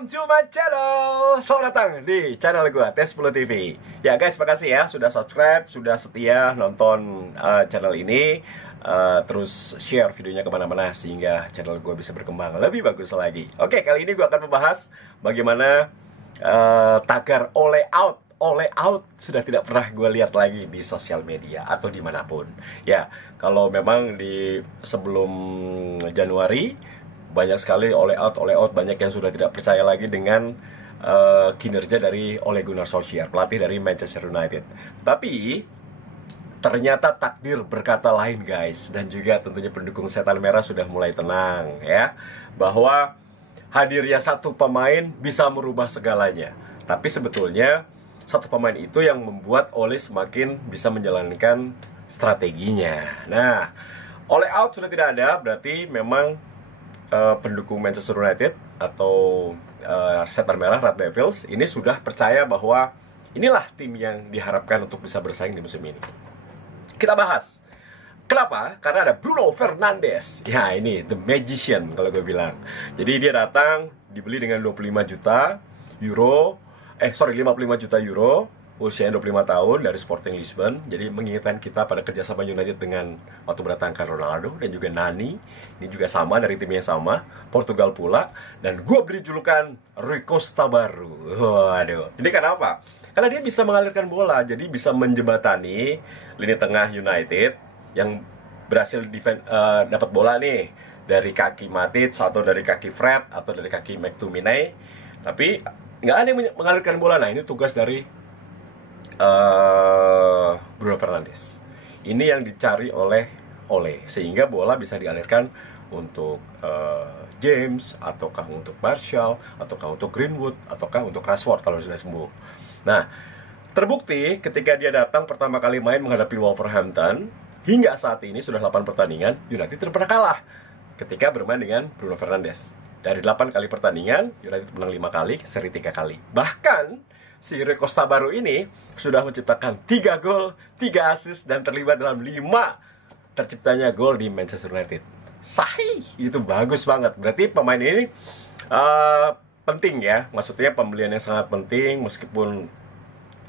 Welcome to my channel. Selamat datang di channel gue, Tes10 TV. Ya guys, makasih ya sudah subscribe, sudah setia nonton channel ini, terus share videonya kemana-mana sehingga channel gue bisa berkembang lebih bagus lagi. Oke, kali ini gue akan membahas bagaimana tagar all out sudah tidak pernah gue lihat lagi di sosial media atau dimanapun. Ya, kalau memang di sebelum Januari banyak sekali all out, banyak yang sudah tidak percaya lagi dengan kinerja dari Ole Gunnar Solskjaer, pelatih dari Manchester United. Tapi ternyata takdir berkata lain guys, dan juga tentunya pendukung setan merah sudah mulai tenang ya, bahwa hadirnya satu pemain bisa merubah segalanya. Tapi sebetulnya satu pemain itu yang membuat Ole semakin bisa menjalankan strateginya. Nah, all out sudah tidak ada, berarti memang pendukung Manchester United atau setan merah Red Devils ini sudah percaya bahwa inilah tim yang diharapkan untuk bisa bersaing di musim ini. Kita bahas kenapa? Karena ada Bruno Fernandes. Ya, ini the magician kalau gue bilang. Jadi dia datang dibeli dengan 55 juta euro, 55 juta euro, usia 25 tahun, dari Sporting Lisbon. Jadi mengingatkan kita pada kerjasama United dengan waktu berdatangkan Ronaldo dan juga Nani. Ini juga sama, dari tim yang sama, Portugal pula. Dan gue beri julukan Rui Costa baru. Waduh, ini kenapa? Karena dia bisa mengalirkan bola, jadi bisa menjembatani lini tengah United yang berhasil dapat bola nih dari kaki Matic atau dari kaki Fred atau dari kaki McTominay, tapi nggak ada yang mengalirkan bola. Nah, ini tugas dari Bruno Fernandes. Ini yang dicari oleh Ole, sehingga bola bisa dialirkan untuk James, ataukah untuk Martial, ataukah untuk Greenwood, ataukah untuk Rashford kalau sudah sembuh. Nah, terbukti ketika dia datang pertama kali main menghadapi Wolverhampton, hingga saat ini sudah 8 pertandingan, United tidak pernah kalah ketika bermain dengan Bruno Fernandes. Dari 8 kali pertandingan, United menang 5 kali, seri 3 kali. Bahkan si Rui Costa baru ini sudah menciptakan 3 gol, 3 assist, dan terlibat dalam 5 terciptanya gol di Manchester United. Sahih, itu bagus banget. Berarti pemain ini penting ya. Maksudnya pembelian yang sangat penting, meskipun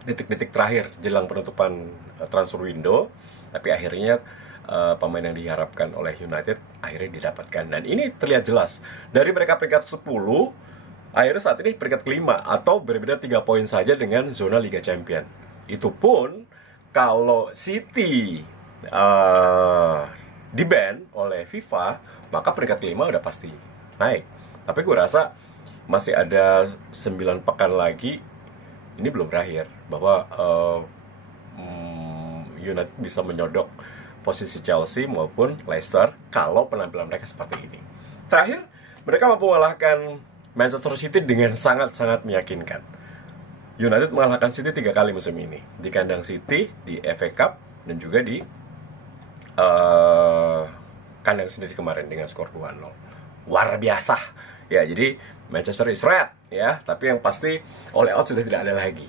detik-detik terakhir jelang penutupan transfer window, tapi akhirnya pemain yang diharapkan oleh United akhirnya didapatkan. Dan ini terlihat jelas dari mereka peringkat 10, akhirnya saat ini peringkat kelima, atau berbeda 3 poin saja dengan zona Liga Champion. Itu pun kalau City di-ban oleh FIFA, maka peringkat kelima udah pasti naik. Tapi gue rasa masih ada 9 pekan lagi, ini belum berakhir, bahwa United bisa menyodok posisi Chelsea maupun Leicester kalau penampilan mereka seperti ini. Terakhir, mereka mampu mengalahkan Manchester City dengan sangat-sangat meyakinkan. United mengalahkan City 3 kali musim ini, di kandang City, di FA Cup, dan juga di kandang sendiri kemarin dengan skor 2-0. Luar biasa. Ya, jadi Manchester is red ya, tapi yang pasti all out sudah tidak ada lagi.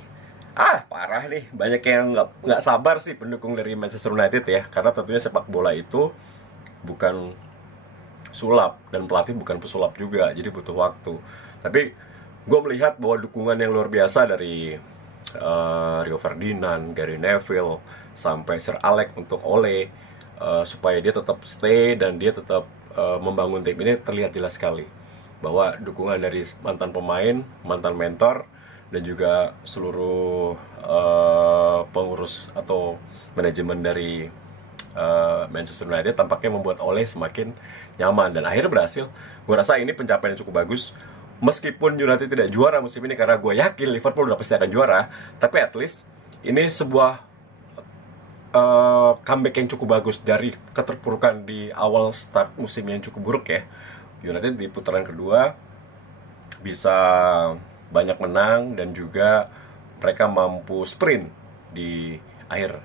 Parah nih, banyak yang nggak sabar sih pendukung dari Manchester United ya, karena tentunya sepak bola itu bukan sulap, dan pelatih bukan pesulap juga, jadi butuh waktu. Tapi gue melihat bahwa dukungan yang luar biasa dari Rio Ferdinand, Gary Neville, sampai Sir Alex untuk Ole, supaya dia tetap stay dan dia tetap membangun tim ini, terlihat jelas sekali bahwa dukungan dari mantan pemain, mantan mentor, dan juga seluruh pengurus atau manajemen dari Manchester United tampaknya membuat Ole semakin nyaman dan akhirnya berhasil. Gue rasa ini pencapaian yang cukup bagus. Meskipun United tidak juara musim ini, karena gue yakin Liverpool udah pasti akan juara, tapi at least ini sebuah comeback yang cukup bagus dari keterpurukan di awal start musim yang cukup buruk ya. United di putaran kedua bisa banyak menang, dan juga mereka mampu sprint di akhir.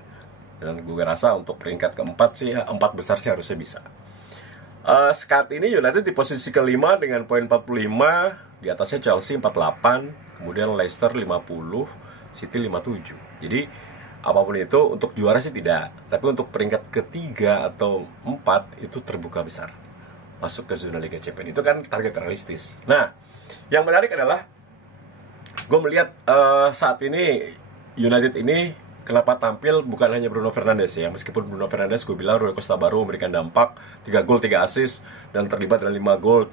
Dan gue rasa untuk peringkat keempat sih, 4 besar sih harusnya bisa. Saat ini United di posisi kelima dengan poin 45, di atasnya Chelsea 48, kemudian Leicester 50, City 57. Jadi apapun itu, untuk juara sih tidak, tapi untuk peringkat ketiga atau 4 itu terbuka besar, masuk ke zona Liga Champions. Itu kan target realistis. Nah, Yang menarik adalah gue melihat saat ini United ini kenapa tampil bukan hanya Bruno Fernandes ya. Meskipun Bruno Fernandes gue bilang Rui Costa baru memberikan dampak 3 gol 3 assist dan terlibat dalam 5 gol,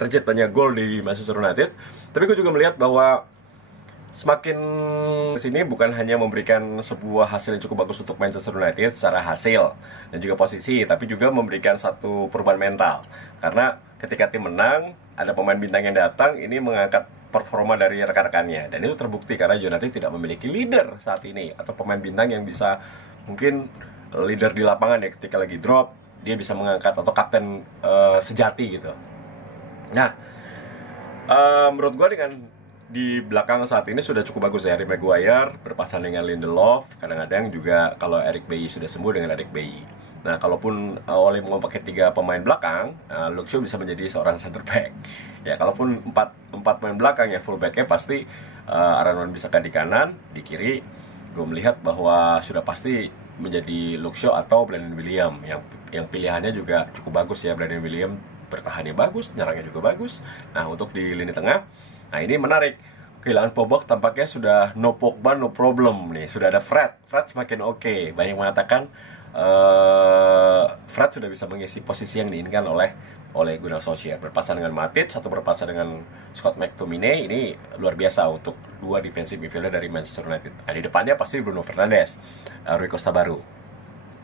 tercipta banyak gol di Manchester United. Tapi gue juga melihat bahwa semakin sini bukan hanya memberikan sebuah hasil yang cukup bagus untuk Manchester United secara hasil dan juga posisi, tapi juga memberikan satu perubahan mental. Karena ketika tim menang, ada pemain bintang yang datang, ini mengangkat performa dari rekan-rekannya. Dan itu terbukti karena United tidak memiliki leader saat ini, atau pemain bintang yang bisa mungkin leader di lapangan ya, ketika lagi drop, dia bisa mengangkat, atau kapten sejati gitu. Nah, menurut gue dengan di belakang saat ini sudah cukup bagus ya. Harry Maguire berpasangan dengan Lindelof, kadang-kadang juga kalau Eric Bailly sudah sembuh dengan Eric Bailly. Nah, kalaupun Ole mau pakai 3 pemain belakang, Luke Shaw bisa menjadi seorang center back. Ya, kalaupun 4 pemain belakang ya, full backnya pasti Aaron Wan-Bissaka di kanan, di kiri. Gue melihat bahwa sudah pasti menjadi Luke Shaw atau Brandon William yang pilihannya juga cukup bagus ya. Brandon William bertahannya bagus, nyerangnya juga bagus. Nah, untuk di lini tengah, nah ini menarik. Kehilangan Pogba tampaknya sudah no Pogba, no problem nih. Sudah ada Fred semakin oke. Banyak mengatakan Fred sudah bisa mengisi posisi yang diinginkan oleh Gunnar Solskjaer. Berpasangan dengan Matic, satu berpasangan dengan Scott McTominay. Ini luar biasa untuk 2 defensive midfielder dari Manchester United. Nah, di depannya pasti Bruno Fernandes, Rui Costa baru.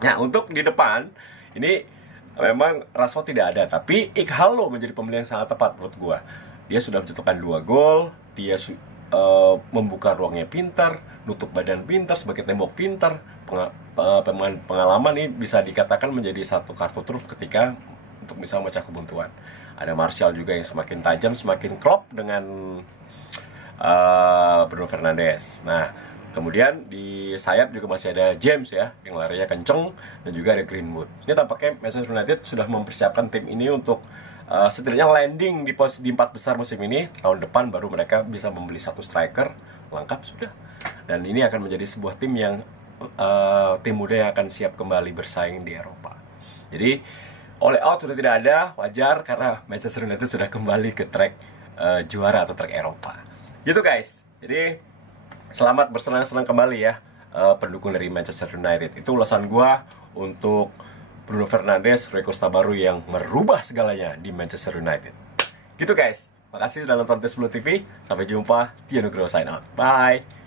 Nah, untuk di depan ini memang Rashford tidak ada, tapi Ighalo menjadi pembelian yang sangat tepat menurut gua. Dia sudah mencetakkan 2 gol, dia membuka ruangnya pintar, nutup badan pintar, sebagai tembok pintar. Pemain pengalaman nih bisa dikatakan menjadi satu kartu truf ketika untuk bisa memecah kebuntuan. Ada Martial juga yang semakin tajam, semakin klop dengan Bruno Fernandes. Nah, kemudian di sayap juga masih ada James ya, yang larinya kenceng, dan juga ada Greenwood. Ini tampaknya Manchester United sudah mempersiapkan tim ini untuk setidaknya landing di 4 besar musim ini. Tahun depan baru mereka bisa membeli 1 striker, lengkap sudah. Dan ini akan menjadi sebuah tim yang tim muda yang akan siap kembali bersaing di Eropa. Jadi all out sudah tidak ada, wajar karena Manchester United sudah kembali ke track juara atau track Eropa. Gitu guys. Jadi selamat bersenang-senang kembali ya, pendukung dari Manchester United. Itu ulasan gua untuk Bruno Fernandes, Rui Costa baru yang merubah segalanya di Manchester United. Gitu guys. Makasih sudah nonton Tes Blue TV. Sampai jumpa. Tio Nugroho sign out. Bye.